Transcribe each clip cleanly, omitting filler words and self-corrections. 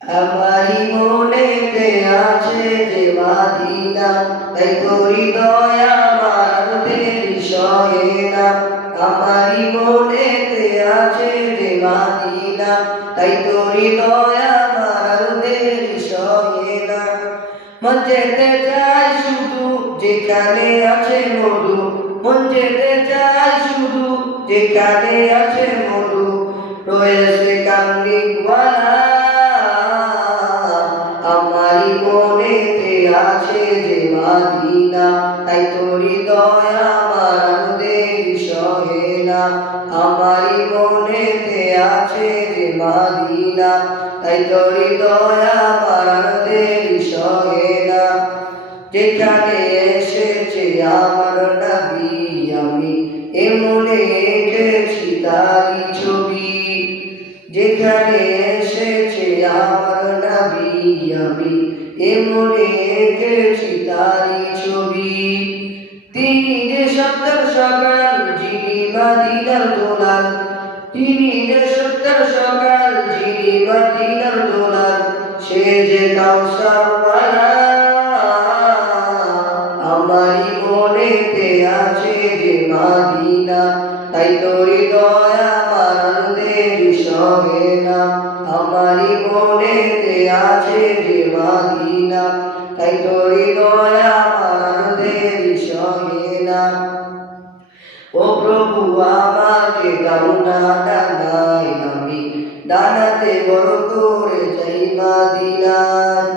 আমারি মনেতে আছে যে মাদিনা, তাই তো হৃদয় আমার দেরি সহে না। আমারি মনেতে আছে যে মাদিনা, তাই তো হৃদয় আমার দেরি সহে না। মন যেতে চায় শুধু যেখানে আছে মধু, মন যেতে চায় শুধু যেখানে আছে মধু, রয়েছে কামলিওয়ালা। আমারি মনেতে আছে যে মাদিনা, তাই তো হৃদয় আমার দেরি সহে না। আমারি মনেতে আছে যে মাদিনা, তাই তো হৃদয় আমার দেরি সহে না। যেখানে এসেছে আমার নবী, আমি এমনে এঁকেছি তারি ছবি। যেখানে এসেছে আমার নবী, আমি এমনে এঁকেছি তারি ছবি। তিনি যে সত্তর সকাল, যিনি মদিনার দোলাল, তিনি যে সত্তর সকাল, যিনি মদিনার দোলাল, সে যে কাউসারওয়ালা। আমারি মনেতে আছে যে মাদিনা, তাই তো হৃদয় আমার দেরি সহে না। আমারি মনেতে আছে যে মাদিনা, তাই তো হৃদয় আমার দেরি সহে না। ও প্রভু আমাকে দাও না ডানায়, আমি ডানাতে বড় করে যাই মাদিনায়।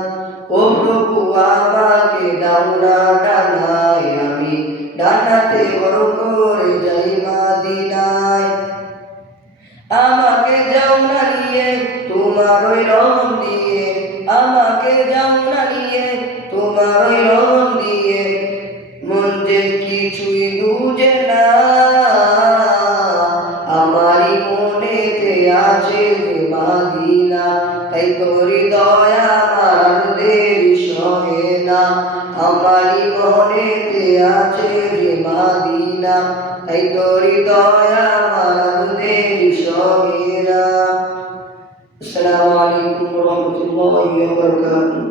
ও প্রভু আমাকে দাও না ডানায়, আমি ডানাতে বড় করে যাই মাদিনায়। আমাকে যাও না নিয়ে তোমার ওই রং দিয়ে, আমাকে যাও না নিয়ে তোমার ওই রং দিয়ে, মন যে কিছুই বুঝে না। আমারি মনেতে আছে যে মাদিনা, তাই তো হৃদয় আমার দেরি সহে না। আমারি মনেতে আছে যে মাদিনা, তাই তো হৃদয় আমার দেরি সহে না। আসসালামু আলাইকুম ওয়া রাহমাতুল্লাহি ওয়া বারাকাতুহু।